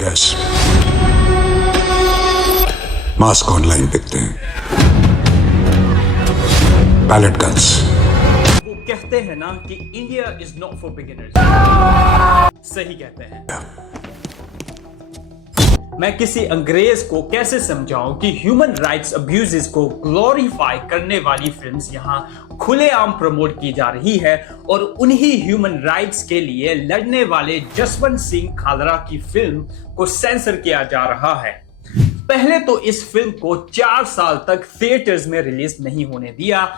Gas, mask online बिकते हैं, palette guns. वो कहते हैं ना कि India is not for beginners. सही कहते हैं। मैं किसी अंग्रेज को कैसे समझाऊं कि ह्यूमन राइट्स अब्यूजेस को ग्लोरीफाई करने वाली फिल्म्स यहां खुलेआम प्रमोट की जा रही है और उन्हीं ह्यूमन राइट्स के लिए लड़ने वाले जसवंत सिंह खालरा की फिल्म को सेंसर किया जा रहा है। पहले तो इस फिल्म को 4 साल तक थिएटर्स में रिलीज नहीं होने दिया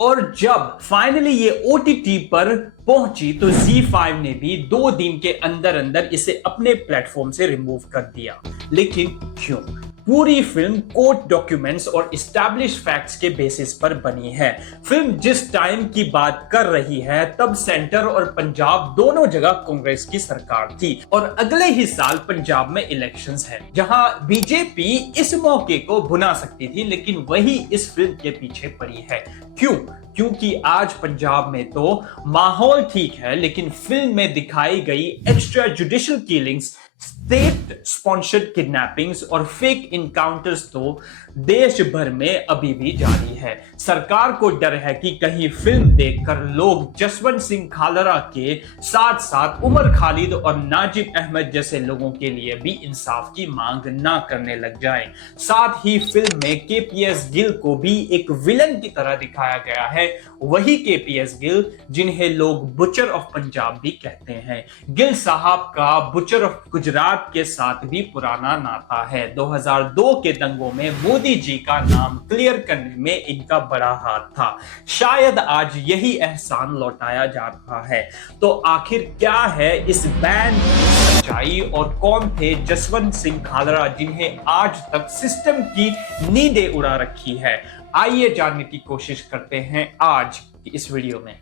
और जब फाइनली ये OTT पर पहुंची तो ZEE5 ने भी 2 दिन के अंदर अंदर इसे अपने प्लेटफॉर्म से रिमूव कर दिया। लेकिन क्यों? पूरी फिल्म कोर्ट डॉक्यूमेंट्स और एस्टैब्लिश फैक्ट्स के बेसिस पर बनी है। फिल्म जिस टाइम की बात कर रही है तब सेंटर और पंजाब दोनों जगह कांग्रेस की सरकार थी और अगले ही साल पंजाब में इलेक्शंस है, जहां बीजेपी इस मौके को भुना सकती थी, लेकिन वही इस फिल्म के पीछे पड़ी है। क्यों? क्योंकि आज पंजाब में तो माहौल ठीक है, लेकिन फिल्म में दिखाई गई extra judicial killings, state sponsored kidnappings और फेक इनकाउंटर्स तो देश भर में अभी भी जारी है। सरकार को डर है कि कहीं फिल्म देखकर लोग जसवंत सिंह खालरा के साथ साथ उमर खालिद और नाजिब अहमद जैसे लोगों के लिए भी इंसाफ की मांग ना करने लग जाएं। साथ ही फिल्म में KPS गिल को भी एक विलन की तरह दिखाया गया है, वही KPS गिल जिन्हें लोग बुचर ऑफ पंजाब भी कहते हैं। गिल साहब का बुचर ऑफ गुजरात के साथ भी पुराना नाता है। 2002 के दंगों में मोदी जी का नाम क्लियर करने में इनका बड़ा हाथ था। शायद आज यही एहसान लौटाया जा रहा है। तो आखिर क्या है इस बैन की सच्चाई और कौन थे जसवंत सिंह खालरा जिन्हें आज तक सिस्टम की नींदें उड़ा रखी है? आइए जानने की कोशिश करते हैं आज की इस वीडियो में।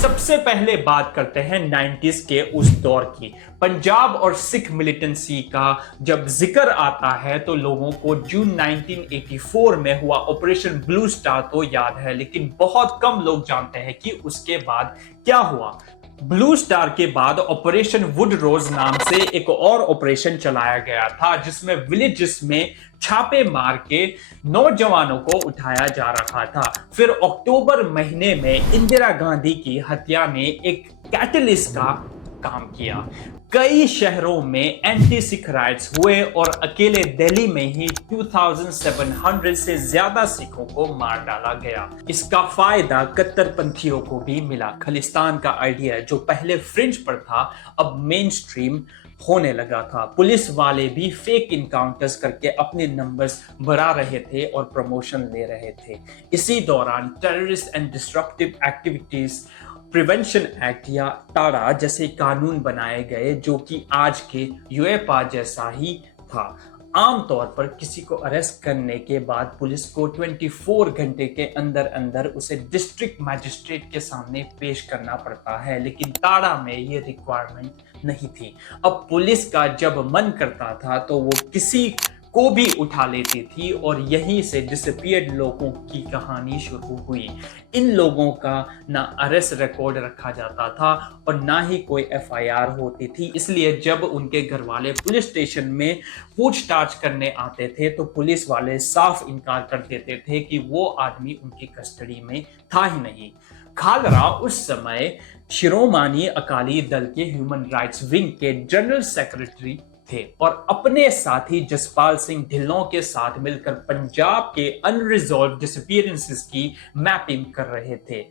सबसे पहले बात करते हैं 90s के उस दौर की। पंजाब और सिख मिलिटेंसी का जब जिक्र आता है तो लोगों को जून 1984 में हुआ ऑपरेशन ब्लू स्टार तो याद है, लेकिन बहुत कम लोग जानते हैं कि उसके बाद क्या हुआ। ब्लू स्टार के बाद ऑपरेशन वुड रोज नाम से एक और ऑपरेशन चलाया गया था, जिसमें विलेजेस में छापे मार के नौजवानों को उठाया जा रहा था। फिर अक्टूबर महीने में इंदिरा गांधी की हत्या ने एक कैटलिस्ट का काम किया। कई शहरों में एंटी सिख राइट्स हुए और अकेले दिल्ली में ही 2700 से ज्यादा सिखों को मार डाला गया। इसका फायदा कट्टरपंथियों को भी मिला। खालिस्तान का आइडिया जो पहले फ्रिंज पर था अब मेन स्ट्रीम होने लगा था। पुलिस वाले भी फेक इनकाउंटर्स करके अपने नंबर्स बढ़ा रहे थे और प्रमोशन ले रहे थे। इसी दौरान terrorist and destructive activities prevention act या टाड़ा जैसे कानून बनाए गए, जो कि आज के यूएपा जैसा ही था। आमतौर पर किसी को अरेस्ट करने के बाद पुलिस को 24 घंटे के अंदर अंदर उसे डिस्ट्रिक्ट मैजिस्ट्रेट के सामने पेश करना पड़ता है, लेकिन टाड़ा में ये रिक्वायरमेंट नहीं थी। अब पुलिस का जब मन करता था तो वो किसी को भी उठा लेती थी और यहीं से डिसअपीयर्ड लोगों की कहानी शुरू हुई। इन लोगों का ना अरेस्ट रिकॉर्ड रखा जाता था और ना ही कोई FIR होती थी, इसलिए जब उनके घर वाले पुलिस स्टेशन में पूछताछ करने आते थे तो पुलिस वाले साफ इनकार कर देते थे कि वो आदमी उनकी कस्टडी में था ही नहीं। खालरा उस समय शिरोमणि अकाली दल के ह्यूमन राइट्स विंग के जनरल सेक्रेटरी थे और अपने साथी जसपाल सिंह ढिल्लों के साथ मिलकर पंजाब के अनरिजॉल्व डिसअपीयरेंसेस की मैपिंग कर रहे थे।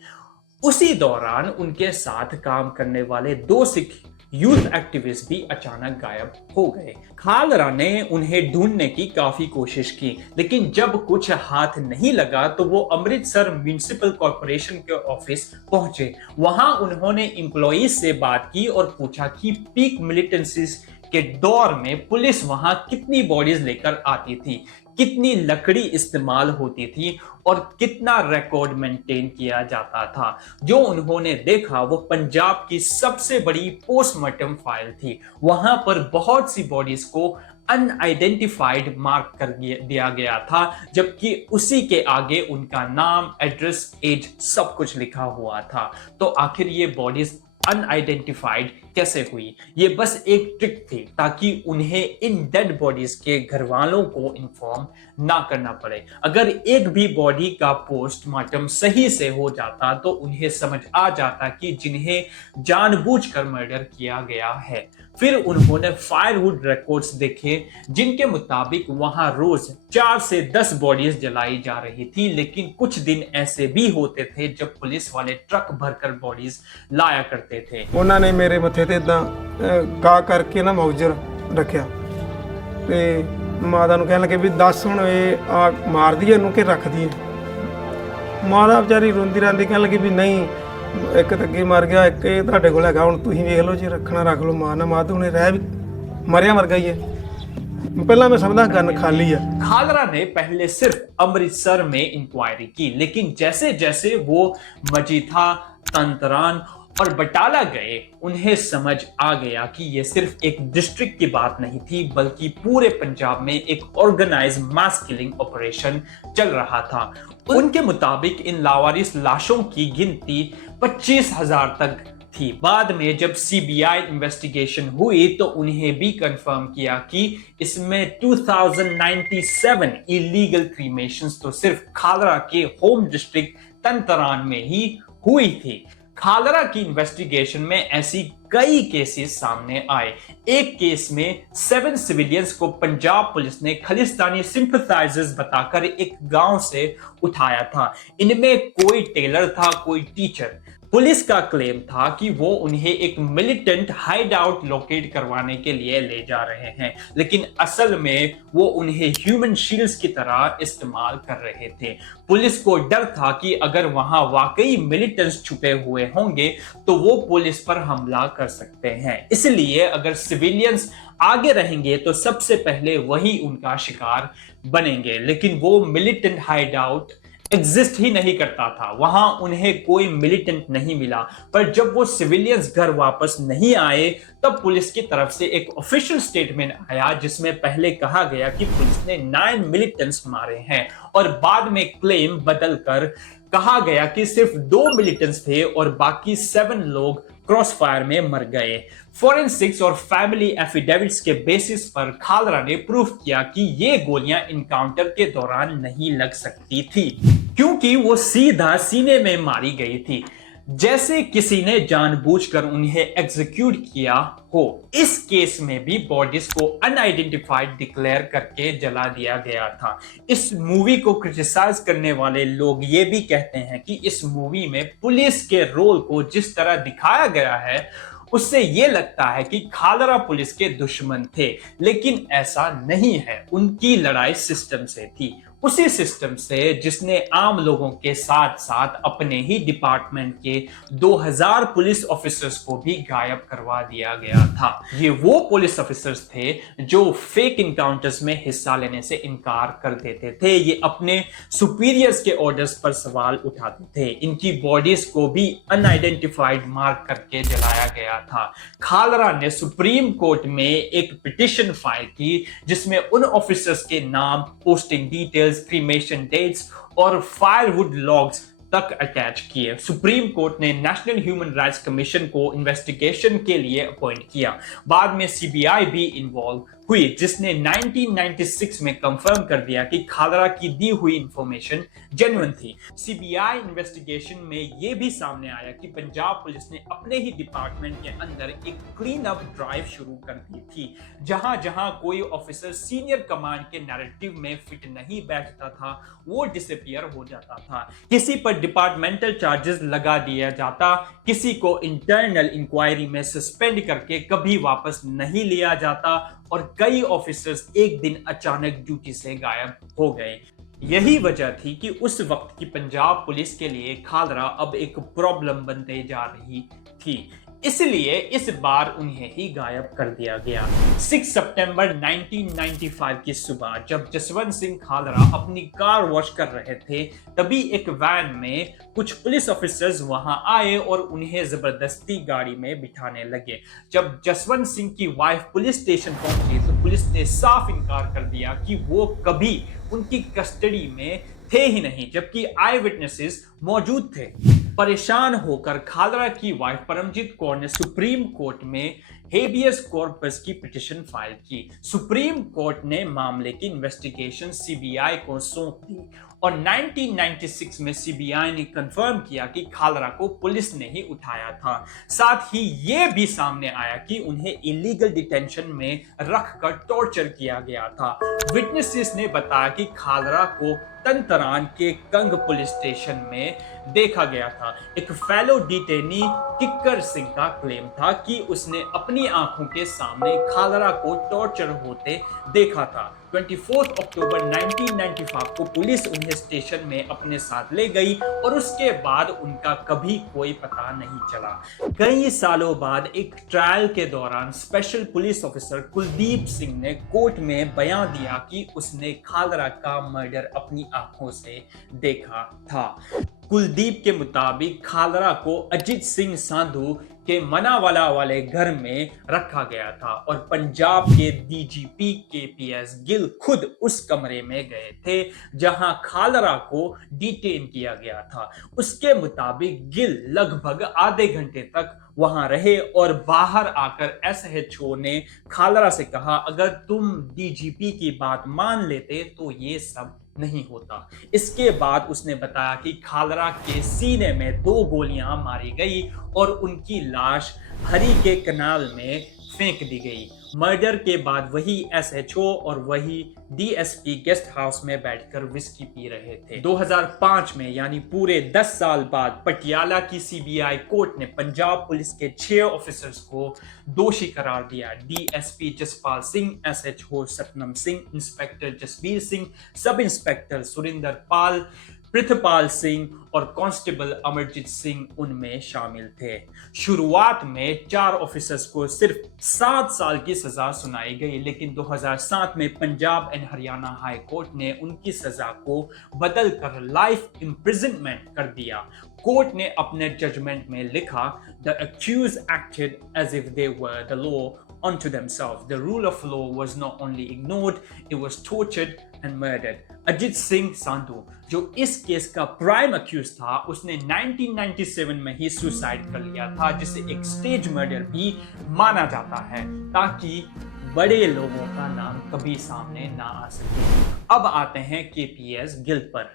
उसी दौरान उनके साथ काम करने वाले 2 सिख यूथ एक्टिविस्ट भी अचानक गायब हो गए। खालरा ने उन्हें ढूंढने की काफी कोशिश की, लेकिन जब कुछ हाथ नहीं लगा तो वो अमृतसर म्युनिसिपल कॉर्पोरेशन के ऑफिस पहुंचे। वहां उन्होंने एम्प्लॉइज से बात की और पूछा कि पीक मिलिटेंसीज के दौर में पुलिस वहां कितनी बॉडीज लेकर आती थी, कितनी लकड़ी इस्तेमाल होती थी और कितना रिकॉर्ड मेंटेन किया जाता था। जो उन्होंने देखा वो पंजाब की सबसे बड़ी पोस्टमार्टम फाइल थी। वहां पर बहुत सी बॉडीज को अनआइडेंटिफाइड मार्क कर दिया गया था, जबकि उसी के आगे उनका नाम, एड्रेस, एज सब कुछ लिखा हुआ था। तो आखिर ये बॉडीज अनआइडेंटिफाइड कैसे हुई। ये बस एक ट्रिक थी ताकि उन्हें इन डेड बॉडीज के घर वालों को इन्फॉर्म ना करना पड़े। अगर एक भी बॉडी का पोस्टमार्टम सही से हो जाता तो उन्हें समझ आ जाता कि जिन्हें जानबूझकर मर्डर किया गया है। फिर उन्होंने फायरवुड रिकॉर्ड्स देखे जिनके मुताबिक वहां रोज 4 से 10 बॉडीज जलाई जा रही थी, लेकिन कुछ दिन ऐसे भी होते थे जब पुलिस वाले ट्रक भरकर बॉडीज लाया करते थे। ਉਹਨਾਂ ਨੇ ਮੇਰੇ ਮੱਥੇ ਤੇ ਇਦਾਂ ਗਾ ਕਰਕੇ ਨਾ ਮੌਜਰ ਰੱਖਿਆ ਤੇ ਮਾਤਾ ਨੂੰ ਕਹਿਣ ਲੱਗੇ ਵੀ ਦੱਸ ਹੁਣ ਇਹ ਆ ਮਾਰਦੀ ਐ ਇਹਨੂੰ ਕਿ ਰੱਖਦੀ ਐ। ਮਾਤਾ ਵਿਚਾਰੀ ਰੋਂਦੀ ਰਹਿੰਦੀ ਕਹਿਣ ਲੱਗੀ ਵੀ ਨਹੀਂ ਇੱਕ ਤਾਂ ਅੱਗੇ ਮਰ ਗਿਆ ਇੱਕ ਇਹ ਤੁਹਾਡੇ ਕੋਲ ਹੈਗਾ ਹੁਣ ਤੁਸੀਂ ਵੇਖ ਲਓ ਜੇ ਰੱਖਣਾ ਰੱਖ ਲਓ ਮਾਰਨਾ ਮਾਰ ਤੇ ਉਹਨੇ ਰਹਿ ਵੀ ਮਰਿਆ ਮਰ ਗਈ ਹੈ। ਪਹਿਲਾਂ मैं समझदा गन खाली है। खालरा ने पहले सिर्फ अमृतसर में इंक्वायरी की, लेकिन जैसे जैसे वो मजीठा, तंतरान और बटाला गए उन्हें समझ आ गया कि ये सिर्फ एक डिस्ट्रिक्ट की बात नहीं थी बल्कि पूरे पंजाब में एक ऑर्गेनाइज मास किलिंग ऑपरेशन चल रहा था। उनके मुताबिक इन लावारिस लाशों की गिनती 25,000 तक थी। बाद में जब सीबीआई इन्वेस्टिगेशन हुई तो उन्हें भी कंफर्म किया कि इसमें 2097 इलीगल क्रीमेशंस तो सिर्फ खालरा के होम डिस्ट्रिक्ट तंतरान में ही हुई थी। खालरा की इन्वेस्टिगेशन में ऐसी कई केसेस सामने आए। एक केस में 7 सिविलियंस को पंजाब पुलिस ने खालिस्तानी सिंपथाइजर्स बताकर एक गांव से उठाया था। इनमें कोई टेलर था, कोई टीचर। पुलिस का क्लेम था कि वो उन्हें एक मिलिटेंट हाइड आउट लोकेट करवाने के लिए ले जा रहे हैं, लेकिन असल में वो उन्हें ह्यूमन शील्ड्स की तरह इस्तेमाल कर रहे थे। पुलिस को डर था कि अगर वहां वाकई मिलिटेंट्स छुपे हुए होंगे तो वो पुलिस पर हमला कर सकते हैं। इसलिए अगर सिविलियंस आगे रहेंगे तो सबसे पहले वही उनका शिकार बनेंगे। लेकिन वो मिलिटेंट हाइड आउट एग्जिस्ट ही नहीं करता था, वहां उन्हें कोई मिलिटेंट नहीं मिला। पर जब वो सिविलियंस घर वापस नहीं आए तब पुलिस की तरफ से एक ऑफिशियल स्टेटमेंट आया जिसमें पहले कहा गया कि पुलिस ने 9 मिलिटेंट्स मारे हैं और बाद में क्लेम बदलकर कहा गया कि सिर्फ 2 मिलिटेंट्स थे और बाकी 7 लोग क्रॉस फायर में मर गए। फोरेंसिक्स और फैमिली एफिडेविट्स के बेसिस पर खालरा ने प्रूफ किया कि ये गोलियां इनकाउंटर के दौरान नहीं लग सकती थी क्योंकि वो सीधा सीने में मारी गई थी, जैसे किसी ने जानबूझकर उन्हें एग्जीक्यूट किया हो। इस केस में भी बॉडीज को अनआइडेंटिफाइड डिक्लेयर करके जला दिया गया था। इस मूवी को क्रिटिसाइज करने वाले लोग ये भी कहते हैं कि इस मूवी में पुलिस के रोल को जिस तरह दिखाया गया है उससे ये लगता है कि खालरा पुलिस के दुश्मन थे, लेकिन ऐसा नहीं है। उनकी लड़ाई सिस्टम से थी, उसी सिस्टम से जिसने आम लोगों के साथ साथ अपने ही डिपार्टमेंट के 2000 पुलिस ऑफिसर्स को भी गायब करवा दिया गया था। ये वो पुलिस ऑफिसर्स थे जो फेक इनकाउंटर्स में हिस्सा लेने से इनकार कर देते थे। ये अपने सुपीरियर्स के ऑर्डर्स पर सवाल उठाते थे। इनकी बॉडीज को भी अनआइडेंटिफाइड मार्क करके जलाया गया था। खालरा ने सुप्रीम कोर्ट में एक पिटिशन फाइल की जिसमें उन ऑफिसर्स के नाम, पोस्टिंग डिटेल्स, क्रीमेशन डेट्स और फायरवुड लॉग्स तक अटैच किए। सुप्रीम कोर्ट ने नेशनल ह्यूमन राइट्स कमीशन को इन्वेस्टिगेशन के लिए अपॉइंट किया। बाद में सीबीआई भी इन्वॉल्व हुई जिसने 1996 में कंफर्म कर दिया कि खालरा की दी हुई इंफॉर्मेशन जेन्युइन थी। सीबीआई इन्वेस्टिगेशन में यह भी सामने आया कि पंजाब पुलिस ने अपने ही डिपार्टमेंट के अंदर एक क्लीन अप ड्राइव शुरू कर दी थी। जहां जहां कोई ऑफिसर सीनियर कमांड के नैरेटिव में फिट नहीं बैठता था वो डिसअपीयर हो जाता था। किसी पर डिपार्टमेंटल चार्जेस लगा दिया जाता, किसी को इंटरनल इंक्वायरी में सस्पेंड करके कभी वापस नहीं लिया जाता और कई ऑफिसर्स एक दिन अचानक ड्यूटी से गायब हो गए। यही वजह थी कि उस वक्त की पंजाब पुलिस के लिए खालरा अब एक प्रॉब्लम बनते जा रही थी, इसलिए इस बार उन्हें ही गायब कर दिया गया। 6 सितंबर 1995 की सुबह जब जसवंत सिंह खालरा अपनी कार वॉश कर रहे थे तभी एक वैन में कुछ पुलिस ऑफिसर्स वहां आए और उन्हें जबरदस्ती गाड़ी में बिठाने लगे। जब जसवंत सिंह की वाइफ पुलिस स्टेशन पहुंची तो पुलिस ने साफ इनकार कर दिया कि वो कभी उनकी कस्टडी में थे ही नहीं, जबकि आई विटनेसेस मौजूद थे। परेशान होकर खालरा की वाइफ परमजीत कौर ने सुप्रीम कोर्ट में हेबियस कॉर्पस की पिटीशन फाइल की। सुप्रीम कोर्ट ने मामले की इन्वेस्टिगेशन सीबीआई को सौंप दी और 1996 में सीबीआई ने कंफर्म किया कि खालरा को पुलिस ने ही उठाया था। साथ ही यह भी सामने आया कि उन्हें इलीगल डिटेंशन में रखकर टॉर्चर किया गया था। विटनेसेस ने बताया कि खालरा को तंतरान के कंग पुलिस स्टेशन में देखा गया था। एक फेलो डिटेनी किक्कर सिंह का क्लेम था कि उसने अपनी आंखों के सामने खालरा को टॉर्चर होते देखा था। 24 अक्टूबर 1995 को पुलिस उन्हें स्टेशन में अपने साथ ले गई और उसके बाद उनका कभी कोई पता नहीं चला। कई सालों बाद एक ट्रायल के दौरान special police officer Kuldeep Singh ने कोर्ट में बयान दिया कि उसने खालरा का मर्डर अपनी आंखों से देखा था। कुलदीप के मुताबिक खालरा को अजीत सिंह सांधू के मनावाला वाले घर में रखा गया था और पंजाब के डीजीपी केपीएस गिल खुद उस कमरे में गए थे जहां खालरा को डिटेन किया गया था। उसके मुताबिक गिल लगभग आधे घंटे तक वहां रहे और बाहर आकर एसएचओ ने खालरा से कहा, अगर तुम डीजीपी की बात मान लेते तो ये सब नहीं होता। इसके बाद उसने बताया कि खालरा के सीने में 2 गोलियां मारी गई और उनकी लाश हरी के कनाल में फेंक दी गई। मर्डर के बाद वही एसएचओ और वही डीएसपी गेस्ट हाउस में बैठकर विस्की पी रहे थे। 2005 में यानी पूरे 10 साल बाद पटियाला की सीबीआई कोर्ट ने पंजाब पुलिस के 6 ऑफिसर्स को दोषी करार दिया। DSP Jaspal Singh, SHO Satnam Singh, inspector Jasbir Singh, sub inspector Surinder Pal, Prithpal Singh और कांस्टेबल अमरजीत सिंह उनमें शामिल थे। शुरुआत में 4 ऑफिसर्स को सिर्फ 7 साल की सजा सुनाई गई, लेकिन 2007 में Punjab and Haryana high court ने उनकी सजा को बदलकर लाइफ इम्प्रिजनमेंट कर दिया। कोर्ट ने अपने जजमेंट में लिखा, the accused acted as if they were the law unto themselves. The rule of law was not only ignored, it was tortured and murdered. Ajit Singh Sandhu, जो इस केस का प्राइम अक्यूज था, उसने 1997 में ही सुसाइड कर लिया था, जिसे एक स्टेज मर्डर भी माना जाता है ताकि बड़े लोगों का नाम कभी सामने ना आ सके। अब आते हैं केपीएस गिल पर।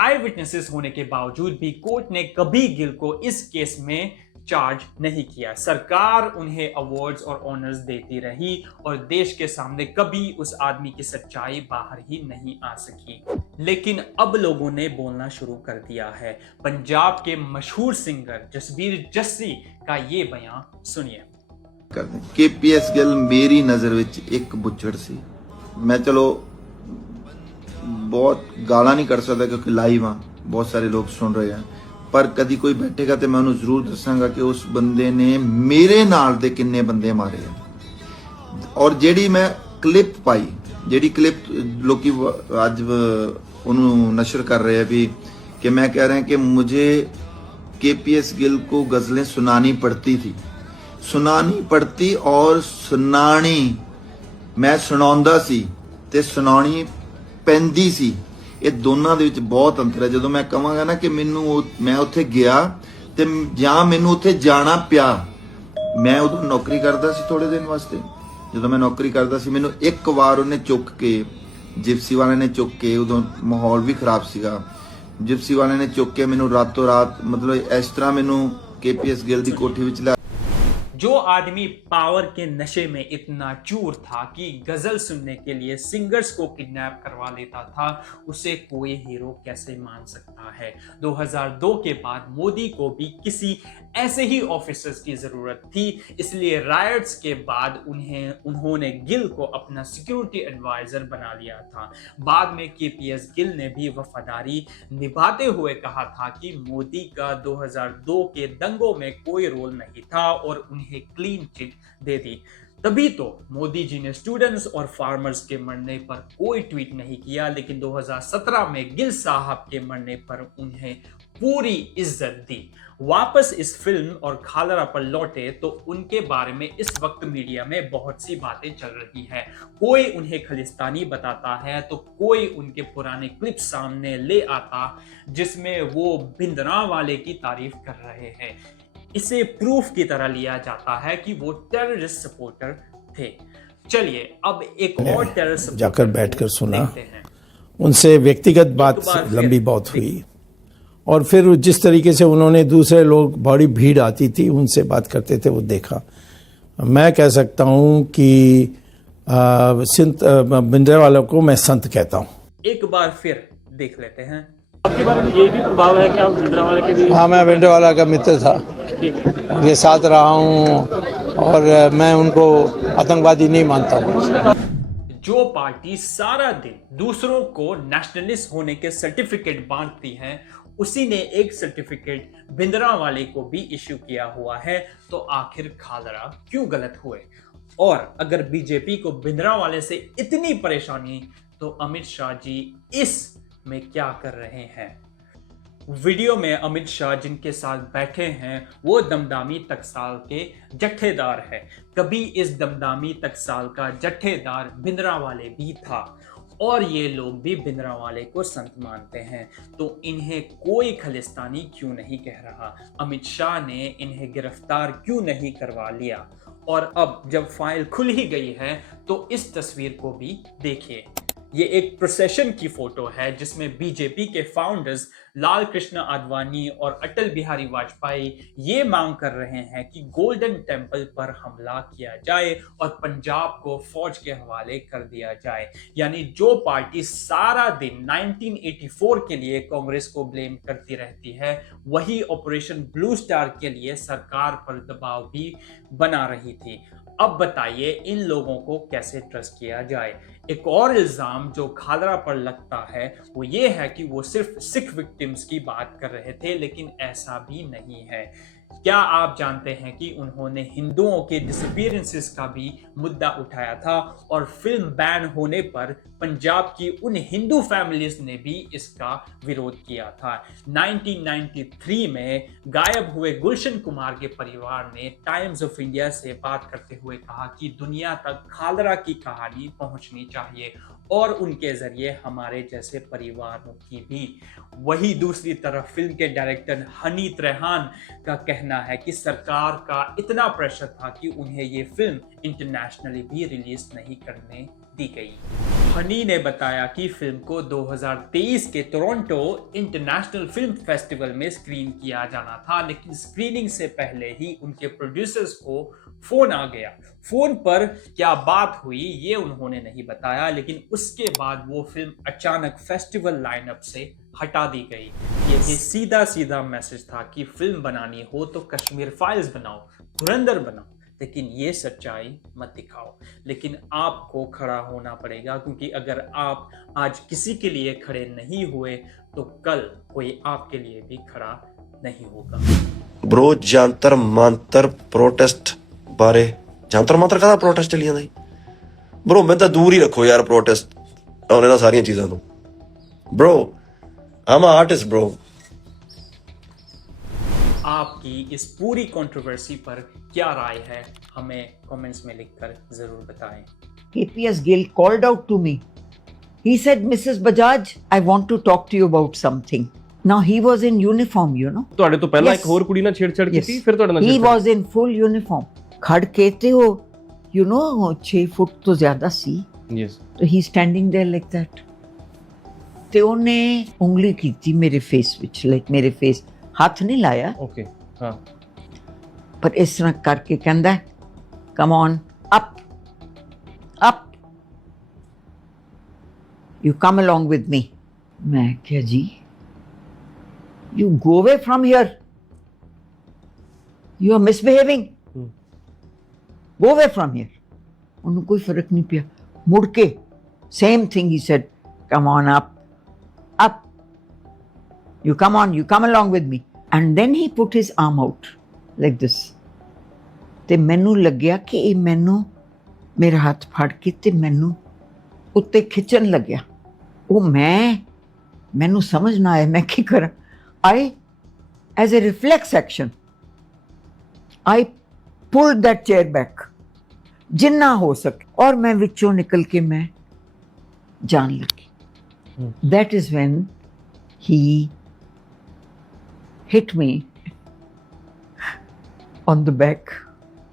आई विटनेसेस होने के बावजूद भी कोर्ट ने कभी गिल को इस केस में चार्ज नहीं किया। सरकार उन्हें अवार्ड्स और ऑनर्स देती रही और देश के सामने कभी उस आदमी की सच्चाई बाहर ही नहीं आ सकी। लेकिन अब लोगों ने बोलना शुरू कर दिया है। पंजाब के मशहूर सिंगर जसबीर जस्सी का ये बयान सुनिए। केपीएस गिल मेरी नज़र विच एक बुच्छड़ सी। मैं चलो बहुत गाला नहीं कर सकता क्योंकि लाइव हाँ, बहुत सारे लोग सुन रहे हैं, पर कदी कोई बैठेगा तो मैं उन्हें जरूर दसांगा कि उस बंदे ने मेरे नाल दे किन्ने बंदे मारे हैं। और जेड़ी मैं क्लिप पाई, जेड़ी क्लिप लोग अज उन्होंने नशर कर रहे हैं भी कि मैं कह रहा हूं कि मुझे केपीएस गिल को गजलें सुनानी पड़ती और सुनानी मैं सुनाउंदा सी ते सुनानी पैंदी सी। ਇਹ ਦੋਨਾਂ ਦੇ ਵਿੱਚ ਬਹੁਤ ਅੰਤਰ ਹੈ। ਜਦੋਂ ਮੈਂ ਕਹਾਂਗਾ ਨਾ ਕਿ ਮੈਨੂੰ ਮੈਂ ਉੱਥੇ ਗਿਆ ਤੇ ਜਾਂ ਮੈਨੂੰ ਉੱਥੇ ਜਾਣਾ ਪਿਆ, ਮੈਂ ਉਦੋਂ ਨੌਕਰੀ ਕਰਦਾ ਸੀ ਥੋੜੇ ਦਿਨ ਵਾਸਤੇ। ਜਦੋਂ ਮੈਂ ਨੌਕਰੀ ਕਰਦਾ ਸੀ ਮੈਨੂੰ ਇੱਕ ਵਾਰ ਉਹਨੇ ਚੁੱਕ ਕੇ, ਜਿਪਸੀ ਵਾਲਿਆਂ ਨੇ ਚੁੱਕ ਕੇ, ਉਦੋਂ ਮਾਹੌਲ ਵੀ ਖਰਾਬ ਸੀਗਾ, ਜਿਪਸੀ ਵਾਲਿਆਂ ਨੇ ਚੁੱਕ ਕੇ ਮੈਨੂੰ ਰਾਤੋਂ ਰਾਤ ਮਤਲਬ ਇਸ ਤਰ੍ਹਾਂ ਮੈਨੂੰ केपीएस गिल ਦੀ ਕੋਠੀ ਵਿੱਚ ਲਿਆ। जो आदमी पावर के नशे में इतना चूर था कि गजल सुनने के लिए सिंगर्स को किडनैप करवा लेता था, उसे कोई हीरो कैसे मान सकता है। 2002 के बाद मोदी को भी किसी ऐसे ही ऑफिसर्स की जरूरत थी, इसलिए रायट्स के बाद उन्होंने गिल को अपना सिक्योरिटी एडवाइजर बना लिया था। बाद में केपीएस गिल ने भी वफादारी निभाते हुए कहा था कि मोदी का 2002 के दंगों में कोई रोल नहीं था और उन्हें क्लीन चिट दे दी। तभी तो मोदी जी ने स्टूडेंट्स और फार्मर्स के मरने पर कोई ट्वीट नहीं किया, लेकिन 2017 में गिल साहब के मरने पर उन्हें पूरी इज्जत दी। वापस इस फिल्म और खालरा पर लौटे तो उनके बारे में इस वक्त मीडिया में बहुत सी बातें चल रही हैं। कोई उन्हें खलिस्तानी बताता है तो कोई उनके पुराने क्लिप सामने ले आता जिसमें वो भिंद्रांवाले की तारीफ कर रहे हैं। इसे प्रूफ की तरह लिया जाता है कि वो टेररिस्ट सपोर्टर थे। चलिए अब एक और टेररिस्ट जाकर बैठकर सुना, देखते हैं। उनसे व्यक्तिगत बात लंबी बहुत हुई और फिर जिस तरीके से उन्होंने दूसरे लोग, बड़ी भीड़ आती थी उनसे बात करते थे, वो देखा। मैं कह सकता हूं कि भिंडरावाला को मैं संत कहता हूं। एक बार फिर देख लेते हैं। आपके बारे में ये भी प्रभाव है कि आप भिंडरावाला के भी? हाँ, मैं भिंडरावाला का मित्र था, उनके साथ रहा हूँ और मैं उनको आतंकवादी नहीं मानता हूँ। जो पार्टी सारा दिन दूसरों को नेशनलिस्ट होने के सर्टिफिकेट बांटती है, उसी ने एक सर्टिफिकेट भिंडरांवाले को भी इश्यू किया हुआ है। तो आखिर खालरा क्यों गलत हुए? और अगर बीजेपी को भिंडरांवाले से इतनी परेशानी तो अमित शाह जी इस में क्या कर रहे हैं? वीडियो में अमित शाह जिनके साथ बैठे हैं वो दमदामी टकसाल के जत्थेदार है। कभी इस दमदामी टकसाल का जत्थेदार भिंडरांवाले भी था और ये लोग भी भिंडरांवाले को संत मानते हैं। तो इन्हें कोई खलिस्तानी क्यों नहीं कह रहा? अमित शाह ने इन्हें गिरफ्तार क्यों नहीं करवा लिया? और अब जब फाइल खुल ही गई है तो इस तस्वीर को भी देखिए। ये एक प्रोसेशन की फोटो है जिसमें बीजेपी के फाउंडर्स लाल कृष्ण आडवाणी और अटल बिहारी वाजपेयी ये मांग कर रहे हैं कि गोल्डन टेम्पल पर हमला किया जाए और पंजाब को फौज के हवाले कर दिया जाए। यानी जो पार्टी सारा दिन 1984 के लिए कांग्रेस को ब्लेम करती रहती है, वही ऑपरेशन ब्लू स्टार के लिए सरकार पर दबाव भी बना रही थी। अब बताइए इन लोगों को कैसे ट्रस्ट किया जाए? एक और इल्जाम जो खालरा पर लगता है वो ये है कि वो सिर्फ सिख विक्टिम्स की बात कर रहे थे, लेकिन ऐसा भी नहीं है। क्या आप जानते हैं कि उन्होंने हिंदुओं के डिसअपीयरेंसेस का भी मुद्दा उठाया था और फिल्म बैन होने पर पंजाब की उन हिंदू फैमिलीज ने भी इसका विरोध किया था। 1993 में गायब हुए गुलशन कुमार के परिवार ने टाइम्स ऑफ इंडिया से बात करते हुए कहा कि दुनिया तक खालरा की कहानी पहुंचनी चाहिए और उनके जरिए हमारे जैसे परिवारों की भी। वही दूसरी तरफ फिल्म के डायरेक्टर हनीत रेहान का कहना है कि सरकार का इतना प्रेशर था कि उन्हें ये फिल्म इंटरनेशनली भी रिलीज नहीं करने दी गई। हनी ने बताया कि फिल्म को 2023 के टोरंटो इंटरनेशनल फिल्म फेस्टिवल में स्क्रीन किया जाना था, लेकिन स्क्रीनिंग से पहले ही उनके प्रोड्यूसर्स को फोन आ गया। फोन पर क्या बात हुई ये उन्होंने नहीं बताया, लेकिन उसके बाद वो फिल्म अचानक फेस्टिवल लाइनअप से हटा दी गई। ये सीधा सीधा मैसेज था कि फिल्म बनानी हो तो कश्मीर फाइल्स बनाओ, धुरंधर बनाओ, लेकिन ये सच्चाई मत दिखाओ। लेकिन आपको खड़ा होना पड़ेगा, क्योंकि अगर आप आज किसी के लिए खड़े नहीं हुए तो कल कोई आपके लिए भी खड़ा नहीं होगा। ब्रो जंतर मंतर प्रोटेस्ट बारे जंतर मंतर कहता प्रोटेस्ट चली ਜਾਂਦਾ ब्रो मैं तो दूर ही रखो यार प्रोटेस्ट और ਇਹਨਾਂ ਸਾਰੀਆਂ ਚੀਜ਼ਾਂ ਤੋਂ। Bro I am artist bro. आपकी इस पूरी कंट्रोवर्सी पर क्या राय है हमें कमेंट्स में लिखकर जरूर बताएं। KPS Gill called out to me. He said, Mrs. Bajaj, I want to talk to you about something. Now he was in uniform, you know. ਤੁਹਾਡੇ ਤੋਂ ਪਹਿਲਾਂ Yes. ਇੱਕ ਹੋਰ ਕੁੜੀ ਨਾਲ ਛੇੜਛਾੜ Yes. ਕੀਤੀ, ਫਿਰ ਤੁਹਾਡੇ ਨਾਲ He ਛੇੜਛਾੜ was in full uniform. ਖੜ ਕੇ ਤੇ ਉਹ you know 6 ਫੁੱਟ ਤੋਂ ਜ਼ਿਆਦਾ ਸੀ। Yes. So he's standing there like that. ਤੇ ਉਹਨੇ ਉਂਗਲੀ ਕੀਤੀ ਮੇਰੇ ਫੇਸ ਵਿੱਚ, ਲਾਈਕ ਮੇਰੇ ਫੇਸ, ਹੱਥ ਨਹੀਂ ਲਾਇਆ, Okay. ਹਾਂ। ਪਰ ਇਸ ਤਰ੍ਹਾਂ ਕਰਕੇ ਕਹਿੰਦਾ come on up up you come along with me. ਮੈਂ ਕਿਹਾ ਜੀ you go away from here, you are misbehaving, go away from here. ਉਹਨੂੰ ਕੋਈ ਫਰਕ ਨਹੀਂ ਪਿਆ, ਮੁੜ ਕੇ ਸੇਮ ਥਿੰਗ ਹੀ said come on up up, you come on, you come along with me. And then he put his arm out like this. ਤੇ ਮੈਨੂੰ ਲੱਗਿਆ ਕਿ ਇਹ ਮੈਨੂੰ ਮੇਰਾ ਹੱਥ ਫੜ ਕੇ ਤੇ ਮੈਨੂੰ ਉੱਤੇ ਖਿੱਚਣ ਲੱਗਿਆ। ਉਹ ਮੈਨੂੰ ਸਮਝ ਨਾ ਆਇਆ ਮੈਂ ਕੀ ਕਰਾਂ। I as a reflex action I pulled that chair back ਜਿੰਨਾ ਹੋ ਸਕੇ, ਔਰ ਮੈਂ ਵਿੱਚੋਂ ਨਿਕਲ ਕੇ ਮੈਂ ਜਾਣ ਲੱਗੀ। That is when he hit me on the back.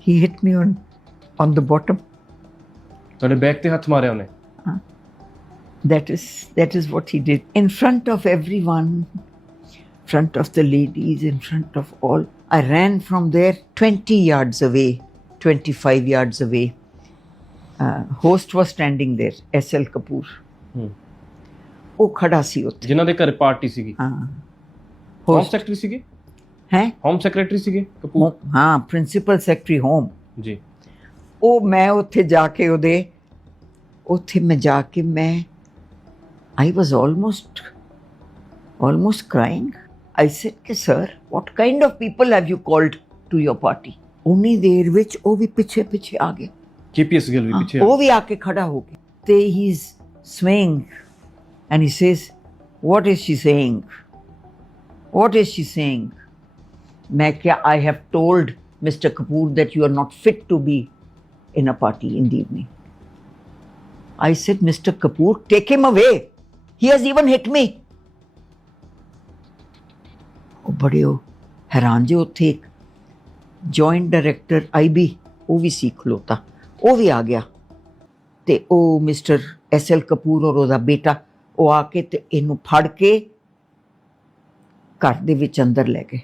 He hit me on the bottom. ਤੁਹਾਡੇ ਬੈਕ ਤੇ ਹੱਥ ਮਾਰਿਆ ਉਹਨੇ? That is what he did in front of everyone, in front of the ladies, in front of all. I ran from there 20 yards away, 25 yards away. Host was standing there, S.L. Kapoor. ਉਹ ਖੜਾ ਸੀ ਉੱਥੇ, ਜਿਨ੍ਹਾਂ ਦੇ ਘਰ party ਸੀਗੀ। ਹਾਂ home secretary ਸੀਗੇ? ਹੈ ਹੋਮ ਸੈਕਟਰੀ ਸੀਗੇ ਕਪੂਰ? ਹਾਂ, ਪ੍ਰਿੰਸੀਪਲ ਸੈਕਟਰੀ ਹੋਮ ਜੀ। ਉਹ ਮੈਂ ਉੱਥੇ ਜਾ ਕੇ ਮੈਂ I was almost crying. I said ਕਿ sir, what kind of people have you called to your party? ਉਨੀ ਦੇਰ ਵਿੱਚ ਉਹ ਵੀ ਪਿੱਛੇ ਆ ਗਿਆ। KPS ਗਿੱਲ ਵੀ ਪਿੱਛੇ ਉਹ ਵੀ ਆ ਕੇ ਖੜਾ ਹੋ ਗਿਆ ਤੇ he is swaying and he says, what is she saying? What is she saying? मैं क्या, I have told Mr. Kapoor that you are not fit to be in a party in the evening. I said, Mr. Kapoor, take him away. He has even hit me. ਉਹ ਬੜੇ ਹੈਰਾਨ ਜੇ। ਉੱਥੇ ਇੱਕ joint director IB ਉਹ ਵੀ ਸੀ ਖਲੋਤਾ, ਉਹ ਵੀ ਆ ਗਿਆ ਤੇ ਉਹ ਮਿਸਟਰ S.L. ਕਪੂਰ ਔਰ ਉਹਦਾ ਬੇਟਾ ਉਹ ਆ ਕੇ ਤੇ ਇਹਨੂੰ ਫੜ ਕੇ ਘਰ ਦੇ ਵਿੱਚ ਅੰਦਰ ਲੈ ਗਏ।